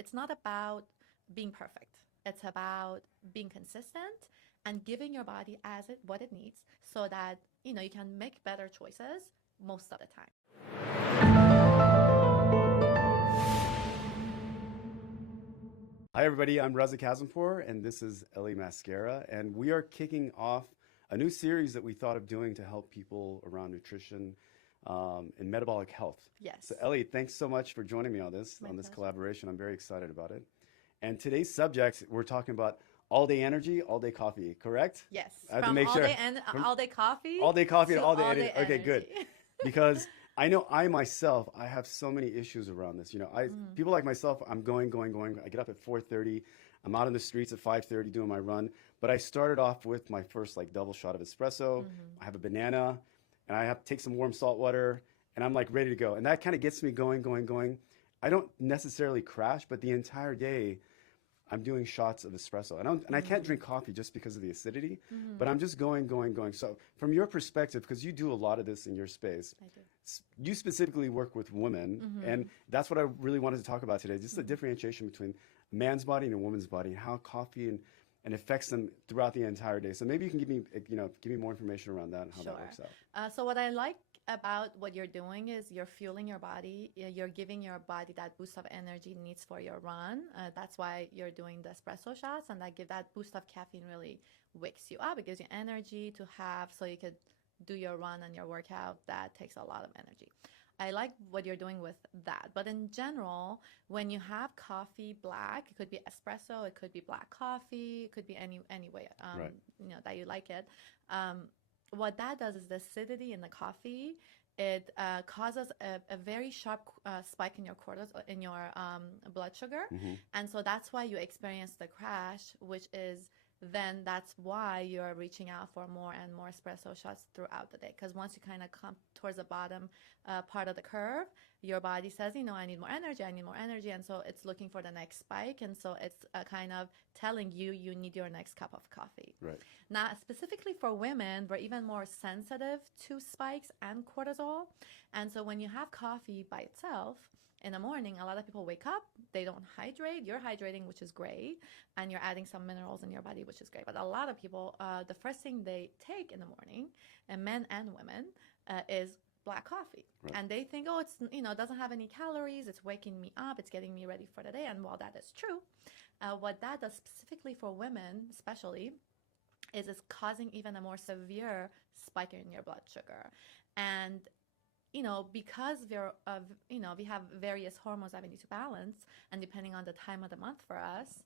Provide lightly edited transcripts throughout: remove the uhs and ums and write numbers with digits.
it's not about being perfect. It's about being consistent and giving your body what it needs so that, you can make better choices most of the time. Hi, everybody. I'm Raza Kazimpour, and this is Elli Mesgarha, and we are kicking off a new series that we thought of doing to help people around nutrition and metabolic health. Yes. So, Elli, thanks so much for joining me on this collaboration. I'm very excited about it. And today's subject, we're talking about all-day energy, all-day coffee, correct? Yes. I have From to make sure. All-day coffee. All-day coffee and all-day all-day energy. Okay, good. Because I know I myself, I have so many issues around this. People like myself, I'm going. I get up at 4:30. I'm out in the streets at 5:30 doing my run. But I started off with my first double shot of espresso. I have a banana, and I have to take some warm salt water, and I'm ready to go. And that kind of gets me going. I don't necessarily crash, but the entire day, I'm doing shots of espresso. And I can't drink coffee just because of the acidity, but I'm just going. So from your perspective, because you do a lot of this in your space, I do. You specifically work with women, and that's what I really wanted to talk about today, just the differentiation between a man's body and a woman's body, and how coffee and affects them throughout the entire day. So maybe you can give me more information around that and how that works out. So what I like about what you're doing is you're fueling your body. You're giving your body that boost of energy it needs for your run. That's why you're doing the espresso shots, and that boost of caffeine really wakes you up. It gives you energy to have so you could do your run and your workout. That takes a lot of energy. I like what you're doing with that. But in general, when you have coffee black, it could be espresso, it could be black coffee, it could be any way Right. That you like it. What that does is the acidity in the coffee, it causes a very sharp spike in your cortisol, in your blood sugar. And so that's why you experience the crash, which is then that's why you're reaching out for more and more espresso shots throughout the day. Because once you kind of come towards the bottom part of the curve, your body says, I need more energy. And so it's looking for the next spike. And so it's kind of telling you need your next cup of coffee. Right. Now, specifically for women, we're even more sensitive to spikes and cortisol. And so when you have coffee by itself, in the morning, a lot of people wake up, they don't hydrate. You're hydrating, which is great, and you're adding some minerals in your body, which is great. But a lot of people, the first thing they take in the morning, and men and women, is black coffee. Right. And they think, it's, doesn't have any calories, it's waking me up, it's getting me ready for the day. And while that is true, what that does specifically for women, especially, is it's causing even a more severe spike in your blood sugar. And because we have various hormones that we need to balance, and depending on the time of the month for us,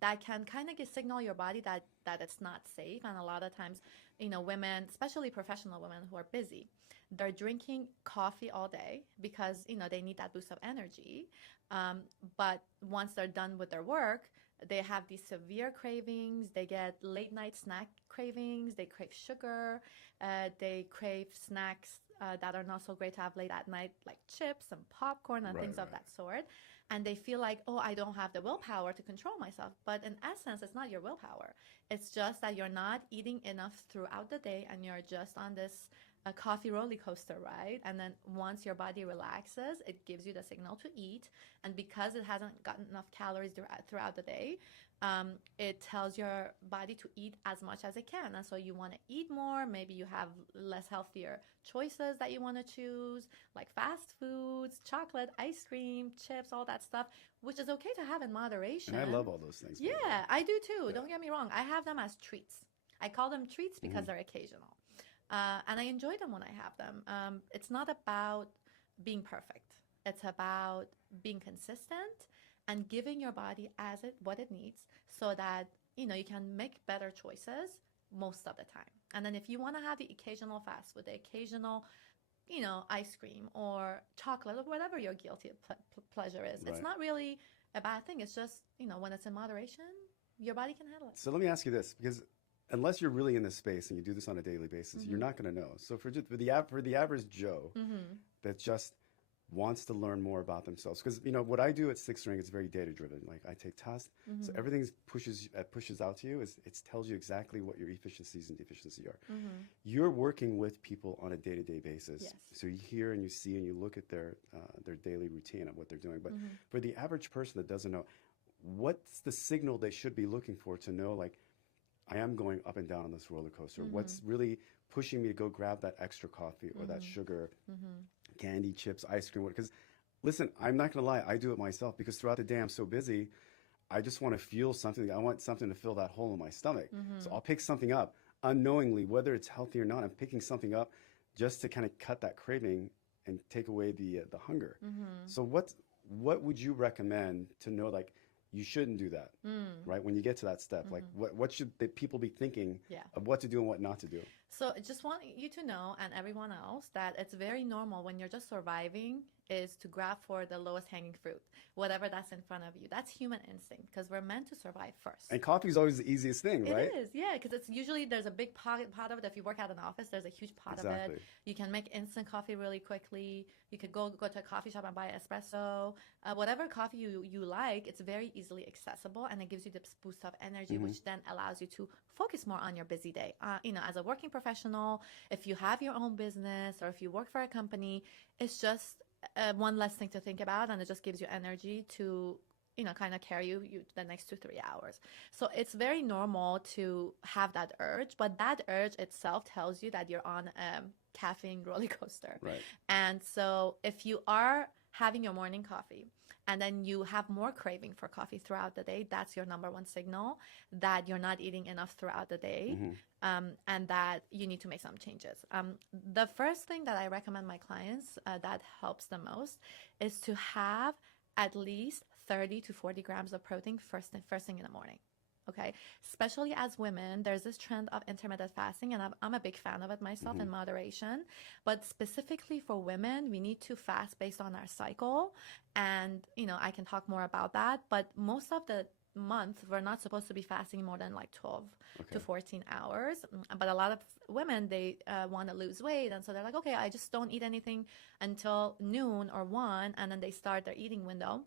that can kind of signal your body that it's not safe. And a lot of times, women, especially professional women who are busy, they're drinking coffee all day because, they need that boost of energy. But once they're done with their work, they have these severe cravings. They get late night snack cravings. They crave sugar. They crave snacks that are not so great to have late at night, like chips and popcorn and things of that sort. And they feel like, I don't have the willpower to control myself. But in essence, it's not your willpower. It's just that you're not eating enough throughout the day, and you're just on this coffee roller coaster ride. And then once your body relaxes, it gives you the signal to eat. And because it hasn't gotten enough calories throughout the day, it tells your body to eat as much as it can. And so you want to eat more. Maybe you have less healthier choices that you want to choose, like fast foods, chocolate, ice cream, chips, all that stuff, which is okay to have in moderation. And I love all those things. Yeah, I do too. Yeah. Don't get me wrong. I have them as treats. I call them treats because they're occasional. And I enjoy them when I have them. It's not about being perfect. It's about being consistent and giving your body what it needs so that, you can make better choices most of the time. And then if you want to have the occasional fast food, the occasional, ice cream or chocolate or whatever your guilty pleasure is, it's not really a bad thing. It's just, when it's in moderation, your body can handle it. So let me ask you this, because unless you're really in this space and you do this on a daily basis, you're not going to know. So for the average Joe that just wants to learn more about themselves. Because, you know, what I do at Sixth Ring is very data driven. Like I take tests. So everything pushes out to you. It tells you exactly what your efficiencies and deficiencies are. You're working with people on a day-to-day basis. Yes. So you hear and you see and you look at their daily routine of what they're doing. But for the average person that doesn't know, what's the signal they should be looking for to know, like, I am going up and down on this roller coaster? What's really pushing me to go grab that extra coffee or that sugar, candy, chips, ice cream? Because, listen, I'm not going to lie, I do it myself because throughout the day I'm so busy, I just want to feel something. I want something to fill that hole in my stomach. So I'll pick something up unknowingly, whether it's healthy or not. I'm picking something up just to kind of cut that craving and take away the hunger. So what would you recommend to know, like, you shouldn't do that, right? When you get to that step, like what should the people be thinking of what to do and what not to do? So I just want you to know, and everyone else, that it's very normal when you're just surviving is to grab for the lowest hanging fruit, whatever that's in front of you. That's human instinct because we're meant to survive first. And coffee is always the easiest thing, right? It is, yeah, because it's usually there's a big pot of it. If you work at an office, there's a huge pot of it. You can make instant coffee really quickly. You could go to a coffee shop and buy espresso. Whatever coffee you like, it's very easily accessible, and it gives you this boost of energy, which then allows you to focus more on your busy day. You know, as a working professional, if you have your own business or if you work for a company, it's just one less thing to think about, and it just gives you energy to, you know, kind of carry you the next 2-3 hours. So it's very normal to have that urge, but that urge itself tells you that you're on a caffeine roller coaster. Right. And so if you are having your morning coffee and then you have more craving for coffee throughout the day, that's your number one signal that you're not eating enough throughout the day, and that you need to make some changes. The first thing that I recommend my clients that helps the most is to have at least 30 to 40 grams of protein first thing in the morning. Okay, especially as women, there's this trend of intermittent fasting, and I'm a big fan of it myself in moderation. But specifically for women, we need to fast based on our cycle, and you know, I can talk more about that. But most of the month, we're not supposed to be fasting more than like 12 to 14 hours. But a lot of women, they want to lose weight, and so they're like, okay, I just don't eat anything until noon or 1, and then they start their eating window.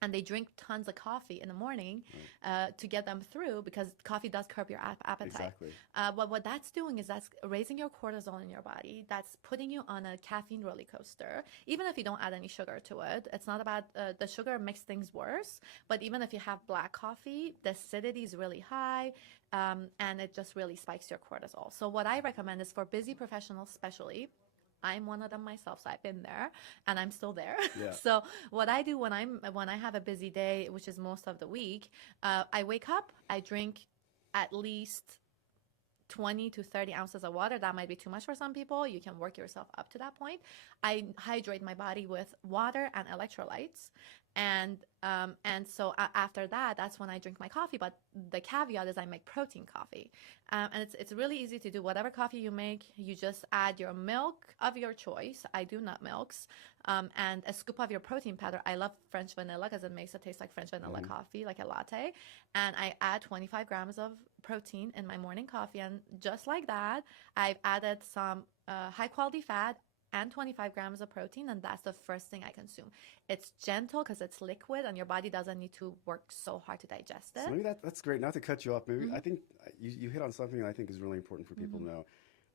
And they drink tons of coffee in the morning to get them through, because coffee does curb your appetite. Exactly. But what that's doing is that's raising your cortisol in your body. That's putting you on a caffeine roller coaster. Even if you don't add any sugar to it, it's not about the sugar makes things worse. But even if you have black coffee, the acidity is really high, and it just really spikes your cortisol. So what I recommend is for busy professionals, especially. I'm one of them myself, so I've been there, and I'm still there. Yeah. So what I do when I have a busy day, which is most of the week, I wake up, I drink at least 20 to 30 ounces of water. That might be too much for some people. You can work yourself up to that point. I hydrate my body with water and electrolytes. And so after that, that's when I drink my coffee. But the caveat is I make protein coffee. And it's really easy to do. Whatever coffee you make, you just add your milk of your choice. I do nut milks. And a scoop of your protein powder. I love French vanilla because it makes it taste like French vanilla coffee, like a latte. And I add 25 grams of protein in my morning coffee. And just like that, I've added some high quality fat and 25 grams of protein, and that's the first thing I consume. It's gentle because it's liquid, and your body doesn't need to work so hard to digest it. So maybe that's great. Not to cut you off, maybe I think you hit on something that I think is really important for people to know,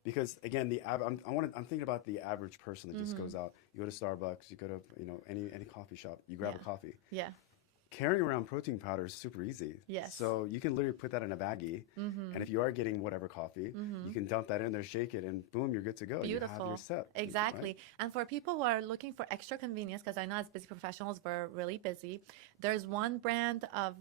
because again, I'm thinking about the average person that just goes out. You go to Starbucks, you go to any coffee shop, you grab a coffee. Yeah. Carrying around protein powder is super easy. Yes. So you can literally put that in a baggie, and if you are getting whatever coffee, you can dump that in there, shake it, and boom, you're good to go. Beautiful. You have your set. Exactly. Right? And for people who are looking for extra convenience, because I know as busy professionals, we're really busy, there's one brand of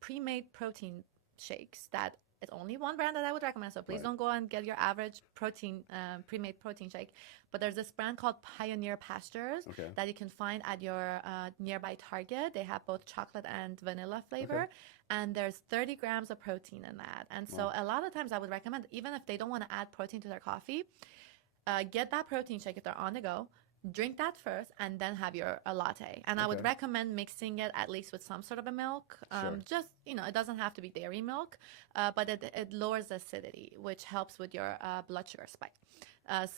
pre-made protein shakes that it's only one brand that I would recommend. So please don't go and get your average protein, pre-made protein shake. But there's this brand called Pioneer Pastures that you can find at your nearby Target. They have both chocolate and vanilla flavor. And there's 30 grams of protein in that. And so a lot of times I would recommend, even if they don't want to add protein to their coffee, get that protein shake if they're on the go. Drink that first and then have your latte. And I would recommend mixing it at least with some sort of a milk. Just, it doesn't have to be dairy milk, but it lowers the acidity, which helps with your blood sugar spike.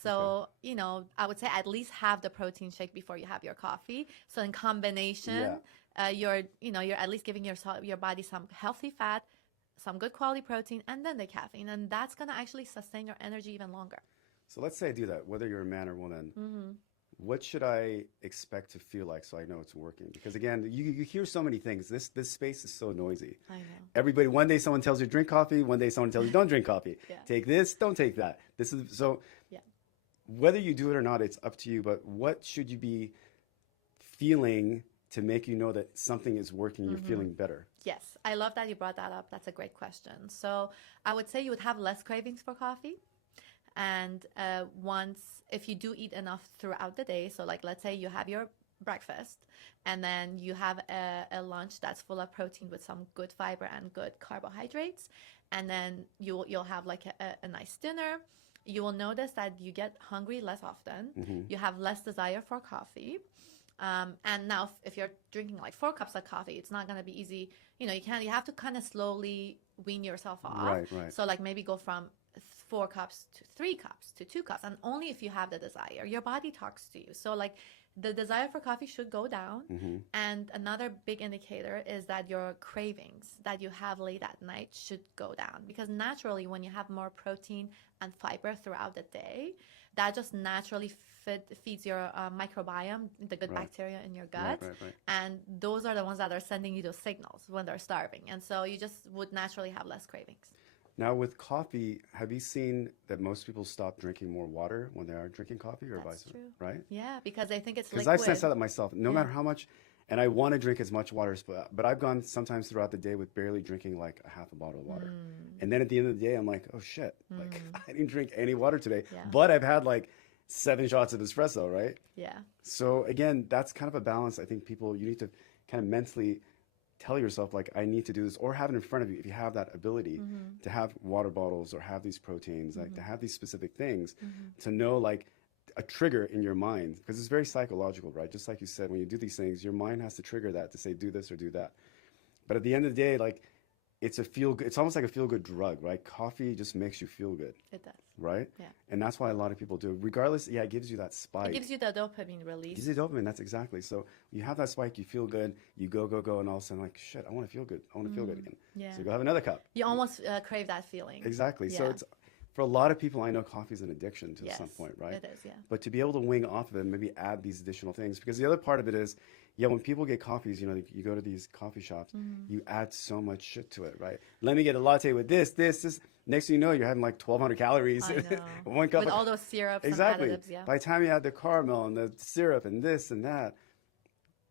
So, you know, I would say at least have the protein shake before you have your coffee. So in combination, you're at least giving your body some healthy fat, some good quality protein, and then the caffeine. And that's going to actually sustain your energy even longer. So let's say I do that, whether you're a man or woman. Mm-hmm. What should I expect to feel like so I know it's working? Because again, you hear so many things. This space is so noisy. I know. Everybody, one day someone tells you drink coffee, one day someone tells you don't drink coffee. Yeah. Take this, don't take that. This is so. Yeah. Whether you do it or not, it's up to you. But what should you be feeling to make you know that something is working? You're feeling better. Yes, I love that you brought that up. That's a great question. So I would say you would have less cravings for coffee. And if you do eat enough throughout the day, so like let's say you have your breakfast and then you have a lunch that's full of protein with some good fiber and good carbohydrates, and then you'll have like a nice dinner, you will notice that you get hungry less often. You have less desire for coffee. And now if you're drinking like 4 cups of coffee, it's not going to be easy. You know, you have to kind of slowly wean yourself off. Right. So like maybe go from 4 cups to 3 cups to 2 cups, and only if you have the desire. Your body talks to you. So like the desire for coffee should go down. And another big indicator is that your cravings that you have late at night should go down, because naturally when you have more protein and fiber throughout the day, that just naturally feeds your microbiome, the good bacteria in your gut. Right. And those are the ones that are sending you those signals when they're starving. And so you just would naturally have less cravings. Now with coffee, have you seen that most people stop drinking more water when they are drinking coffee, or That's vice versa? true. Right? Yeah, because they think it's Because liquid. I've sensed that myself. No matter how much, and I want to drink as much water, but I've gone sometimes throughout the day with barely drinking like a half a bottle of water. And then at the end of the day, I'm like, oh shit, like I didn't drink any water today, but I've had like 7 shots of espresso, right? Yeah. So again, that's kind of a balance. I think you need to kind of mentally tell yourself, like, I need to do this, or have it in front of you if you have that ability to have water bottles or have these proteins, like to have these specific things, to know like a trigger in your mind, because it's very psychological, right? Just like you said, when you do these things, your mind has to trigger that to say, do this or do that. But at the end of the day, like, it's almost like a feel-good drug, right? Coffee just makes you feel good. It does. Right? Yeah. And that's why a lot of people do it. Regardless, it gives you that spike. It gives you the dopamine release. It gives you dopamine, that's exactly. So you have that spike, you feel good, you go, and all of a sudden, like, shit, I want to feel good. I want to feel good again. Yeah. So you go have another cup. You almost crave that feeling. Exactly. Yeah. So it's, for a lot of people, I know coffee is an addiction to some point, right? It is, yeah. But to be able to wing off of it, maybe add these additional things. Because the other part of it is, when people get coffees, you go to these coffee shops, you add so much shit to it, right? Let me get a latte with this. Next thing you know, you're having like 1,200 calories. I know. 1 cup with all those syrups exactly. and additives, yeah. By the time you add the caramel and the syrup and this and that,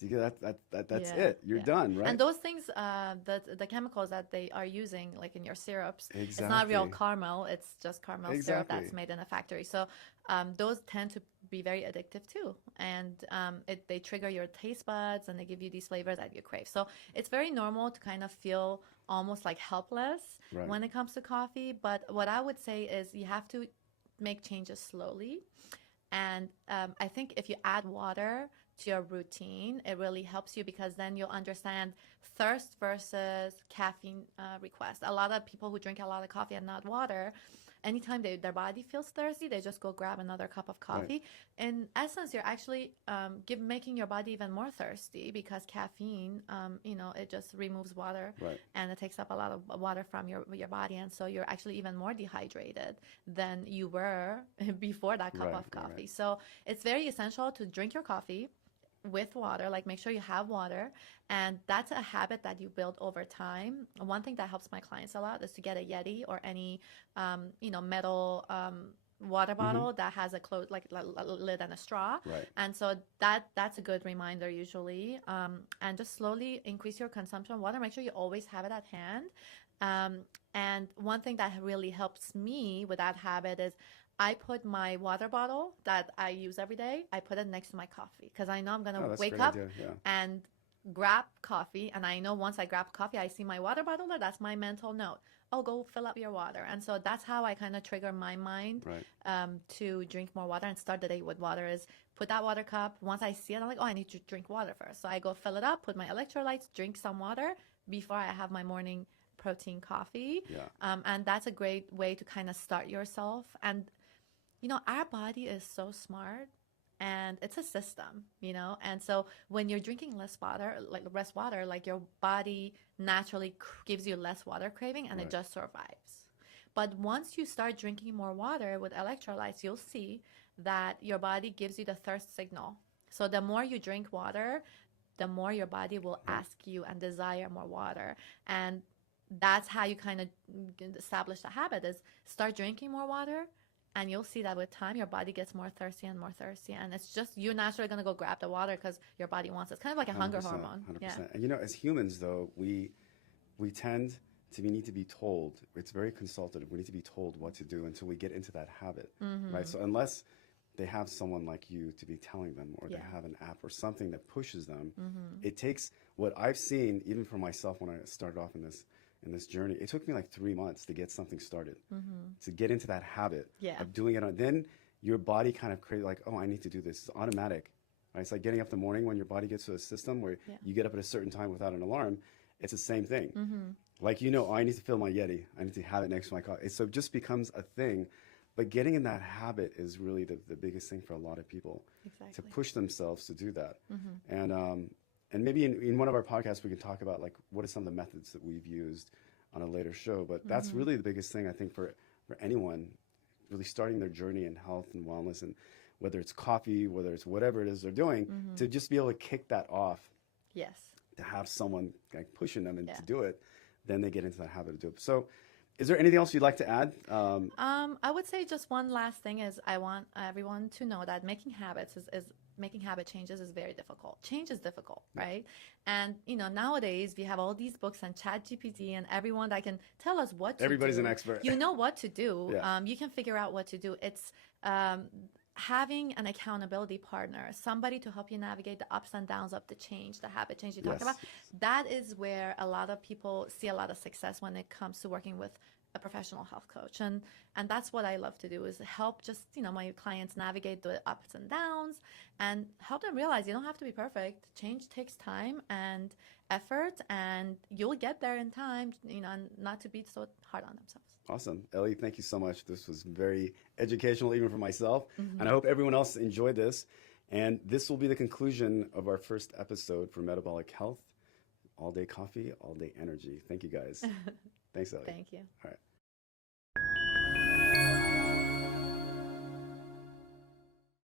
that's it. You're done, right? And those things, the chemicals that they are using, like in your syrups, exactly. It's not real caramel. It's just caramel syrup that's made in a factory. So those tend to be very addictive too, and they trigger your taste buds and they give you these flavors that you crave. So it's very normal to kind of feel almost like helpless when it comes to coffee. But what I would say is you have to make changes slowly, and I think if you add water to your routine, it really helps you, because then you'll understand thirst versus caffeine request. A lot of people who drink a lot of coffee and not water, anytime their body feels thirsty, they just go grab another cup of coffee. In essence, you're actually making your body even more thirsty, because caffeine, it just removes water and it takes up a lot of water from your body. And so you're actually even more dehydrated than you were before that cup of coffee. So it's very essential to drink your coffee with water, like make sure you have water, and that's a habit that you build over time. One thing that helps my clients a lot is to get a Yeti or any metal water bottle that has a lid and a straw, and so that's a good reminder usually, and just slowly increase your consumption of water. Make sure you always have it at hand, and one thing that really helps me with that habit is I put my water bottle that I use every day, I put it next to my coffee, because I know I'm going to wake up and grab coffee. And I know once I grab coffee, I see my water bottle there. That's my mental note. Oh, go fill up your water. And so that's how I kind of trigger my mind to drink more water and start the day with water, is put that water cup. Once I see it, I'm like, oh, I need to drink water first. So I go fill it up, put my electrolytes, drink some water before I have my morning protein coffee. And that's a great way to kind of start yourself. And Our body is so smart, and it's a system, and so when you're drinking less water, like your body naturally gives you less water craving, and it Right. just survives. But once you start drinking more water with electrolytes, you'll see that your body gives you the thirst signal. So the more you drink water, the more your body will Right. ask you and desire more water. And that's how you kind of establish the habit, is start drinking more water, and you'll see that with time your body gets more thirsty and more thirsty, and it's just you're naturally going to go grab the water because your body wants it. It's kind of like a hunger 100%, hormone. Yeah. 100%. And as humans though, we tend to need to be told. It's very consultative. We need to be told what to do until we get into that habit, right? So unless they have someone like you to be telling them, or they Yeah. have an app or something that pushes them, it takes, what I've seen, even for myself when I started off in this journey, it took me like 3 months to get something started, to get into that habit Yeah. of doing it. Then your body kind of creates like, oh, I need to do this. It's automatic, right? It's like getting up in the morning when your body gets to a system where Yeah. you get up at a certain time without an alarm. It's the same thing. Like, oh, I need to fill my Yeti. I need to have it next to my coffee. So it just becomes a thing. But getting in that habit is really the biggest thing for a lot of people, to Exactly. push themselves to do that. And maybe in one of our podcasts, we can talk about like what are some of the methods that we've used on a later show. But that's really the biggest thing, I think, for anyone really starting their journey in health and wellness, and whether it's coffee, whether it's whatever it is they're doing, to just be able to kick that off, Yes. to have someone like pushing them and Yeah. to do it, then they get into that habit of doing it. So is there anything else you'd like to add? I would say just one last thing is I want everyone to know that making habits is making habit changes is very difficult. Change is difficult, right? And nowadays we have all these books and ChatGPT and everyone that can tell us what to Everybody's do. an expert. You know what to do. Yeah. You can figure out what to do. It's having an accountability partner, somebody to help you navigate the ups and downs of the change, the habit change you talked Yes. about. That is where a lot of people see a lot of success when it comes to working with a professional health coach, and that's what I love to do, is help just my clients navigate the ups and downs and help them realize you don't have to be perfect. Change takes time and effort, and you'll get there in time, and not to be so hard on themselves. Awesome. Elli, thank you so much. This was very educational, even for myself. And I hope everyone else enjoyed this. And this will be the conclusion of our first episode for Metabolic Health. All day coffee, all day energy. Thank you guys. Thanks, Elli. Thank you. All right.